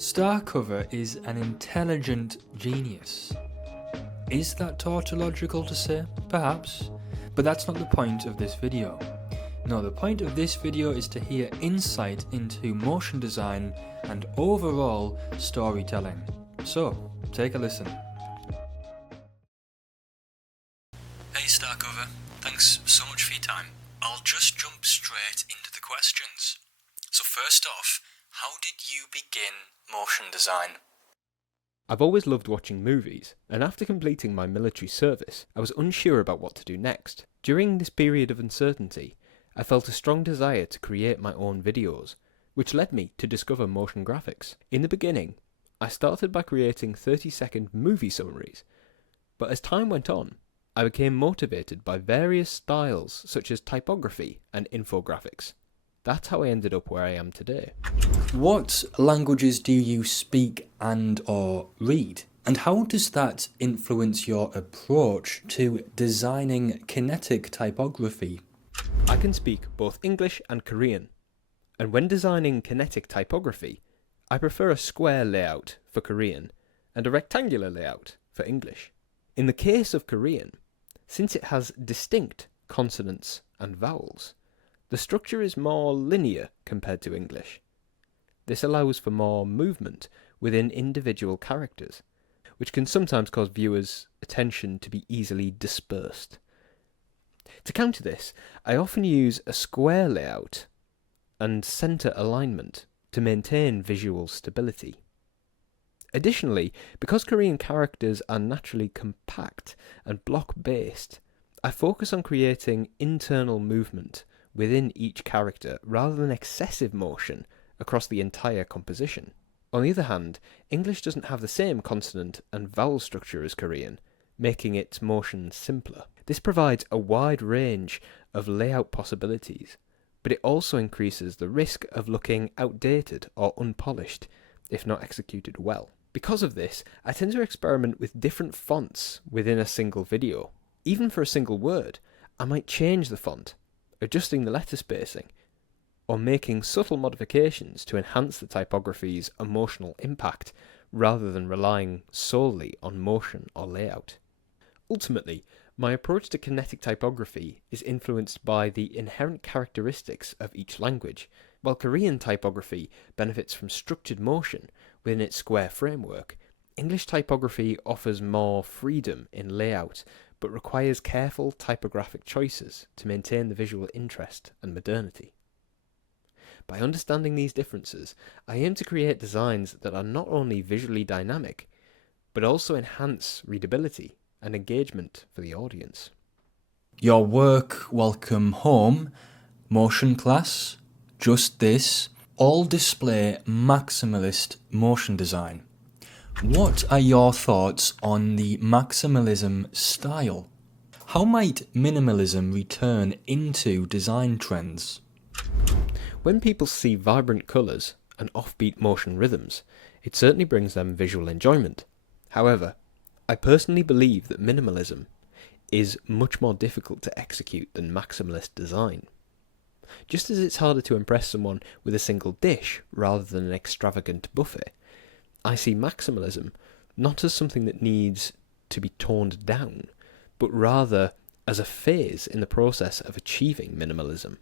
Starcover is an intelligent genius. Is that tautological to say? Perhaps. But that's not the point of this video. No, the point of this video is to hear insight into motion design and overall storytelling. So, take a listen. Hey Starcover, thanks so much for your time. I'll just jump straight into the questions. So first off, how did you begin motion design? I've always loved watching movies, and after completing my military service, I was unsure about what to do next. During this period of uncertainty, I felt a strong desire to create my own videos, which led me to discover motion graphics. In the beginning, I started by creating 30-second movie summaries, but as time went on, I became motivated by various styles such as typography and infographics. That's how I ended up where I am today. What languages do you speak and or read? And how does that influence your approach to designing kinetic typography? I can speak both English and Korean, and when designing kinetic typography, I prefer a square layout for Korean and a rectangular layout for English. In the case of Korean, since it has distinct consonants and vowels, the structure is more linear compared to English. This allows for more movement within individual characters, which can sometimes cause viewers' attention to be easily dispersed. To counter this, I often use a square layout and centre alignment to maintain visual stability. Additionally, because Korean characters are naturally compact and block-based, I focus on creating internal movement within each character rather than excessive motion across the entire composition. On the other hand, English doesn't have the same consonant and vowel structure as Korean, making its motion simpler. This provides a wide range of layout possibilities, but it also increases the risk of looking outdated or unpolished if not executed well. Because of this, I tend to experiment with different fonts within a single video. Even for a single word, I might change the font, adjusting the letter spacing, or making subtle modifications to enhance the typography's emotional impact rather than relying solely on motion or layout. Ultimately, my approach to kinetic typography is influenced by the inherent characteristics of each language. While Korean typography benefits from structured motion within its square framework, English typography offers more freedom in layout but requires careful typographic choices to maintain the visual interest and modernity. By understanding these differences, I aim to create designs that are not only visually dynamic, but also enhance readability and engagement for the audience. Your work, Welcome Home, Motion Class, Just This, all display maximalist motion design. What are your thoughts on the maximalism style? How might minimalism return into design trends? When people see vibrant colours and offbeat motion rhythms, it certainly brings them visual enjoyment. However, I personally believe that minimalism is much more difficult to execute than maximalist design. Just as it's harder to impress someone with a single dish rather than an extravagant buffet, I see maximalism not as something that needs to be toned down, but rather as a phase in the process of achieving minimalism.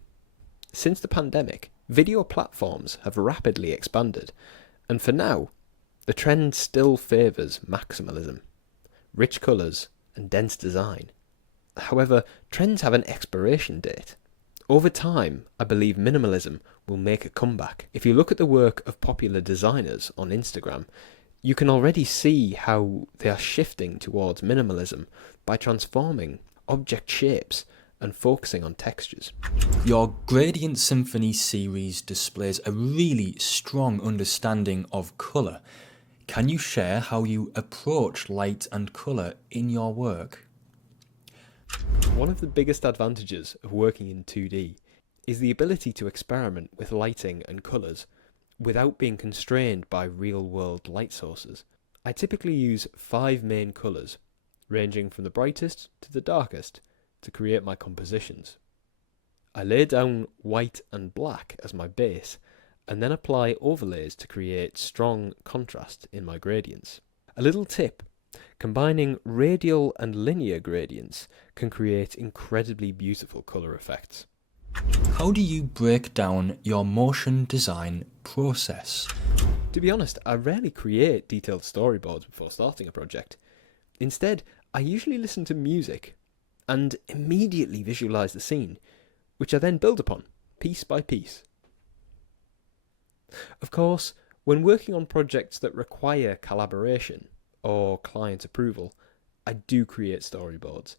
Since the pandemic, video platforms have rapidly expanded, and for now, the trend still favours maximalism, rich colours and dense design. However, trends have an expiration date. Over time, I believe minimalism will make a comeback. If you look at the work of popular designers on Instagram, you can already see how they are shifting towards minimalism by transforming object shapes and focusing on textures. Your Gradient Symphony series displays a really strong understanding of colour. Can you share how you approach light and colour in your work? One of the biggest advantages of working in 2D is the ability to experiment with lighting and colours without being constrained by real-world light sources. I typically use 5 main colours, ranging from the brightest to the darkest, to create my compositions. I lay down white and black as my base and then apply overlays to create strong contrast in my gradients. A little tip: combining radial and linear gradients can create incredibly beautiful colour effects. How do you break down your motion design process? To be honest, I rarely create detailed storyboards before starting a project. Instead, I usually listen to music and immediately visualise the scene, which I then build upon, piece by piece. Of course, when working on projects that require collaboration or client approval, I do create storyboards.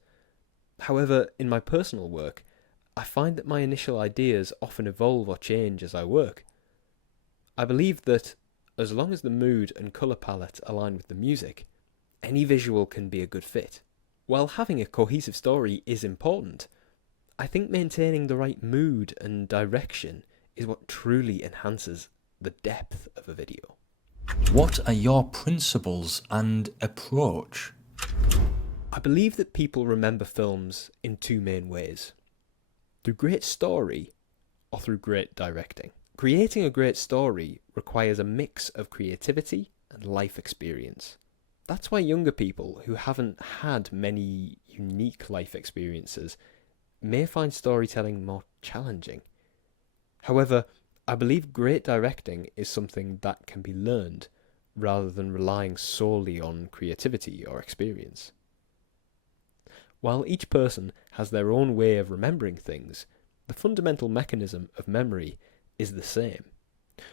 However, in my personal work, I find that my initial ideas often evolve or change as I work. I believe that, as long as the mood and colour palette align with the music, any visual can be a good fit. While having a cohesive story is important, I think maintaining the right mood and direction is what truly enhances the depth of a video. What are your principles and approach? I believe that people remember films in two main ways: through great story or through great directing. Creating a great story requires a mix of creativity and life experience. That's why younger people who haven't had many unique life experiences may find storytelling more challenging. However, I believe great directing is something that can be learned rather than relying solely on creativity or experience. While each person has their own way of remembering things, the fundamental mechanism of memory is the same.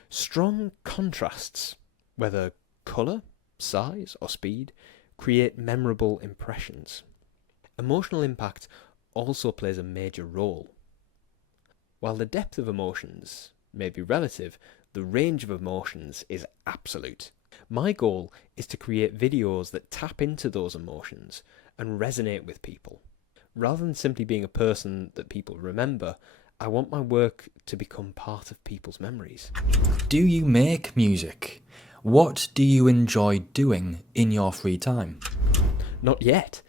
Strong contrasts, whether colour, size or speed, create memorable impressions. Emotional impact also plays a major role. While the depth of emotions may be relative, the range of emotions is absolute. My goal is to create videos that tap into those emotions and resonate with people. Rather than simply being a person that people remember, I want my work to become part of people's memories. Do you make music? What do you enjoy doing in your free time? Not yet,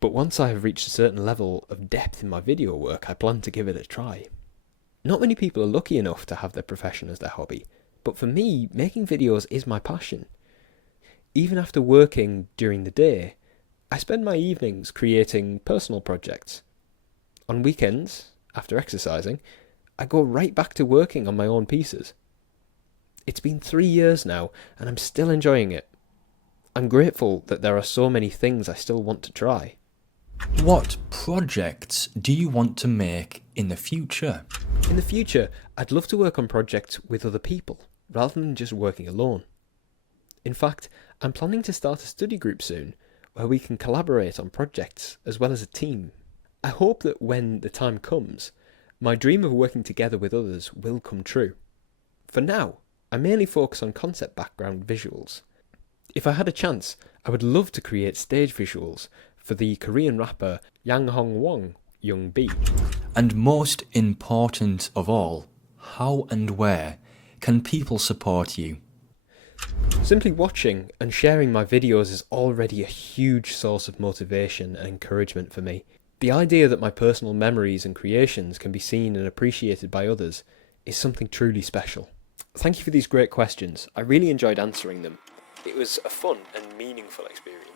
but once I have reached a certain level of depth in my video work, I plan to give it a try. Not many people are lucky enough to have their profession as their hobby, but for me, making videos is my passion. Even after working during the day, I spend my evenings creating personal projects. On weekends, after exercising, I go right back to working on my own pieces. It's been 3 years now, and I'm still enjoying it. I'm grateful that there are so many things I still want to try. What projects do you want to make in the future? In the future, I'd love to work on projects with other people, rather than just working alone. In fact, I'm planning to start a study group soon, where we can collaborate on projects as well as a team. I hope that when the time comes, my dream of working together with others will come true. For now, I mainly focus on concept background visuals. If I had a chance, I would love to create stage visuals for the Korean rapper Yang Hong Won Young B. And most important of all, how and where can people support you? Simply watching and sharing my videos is already a huge source of motivation and encouragement for me. The idea that my personal memories and creations can be seen and appreciated by others is something truly special. Thank you for these great questions. I really enjoyed answering them. It was a fun and meaningful experience.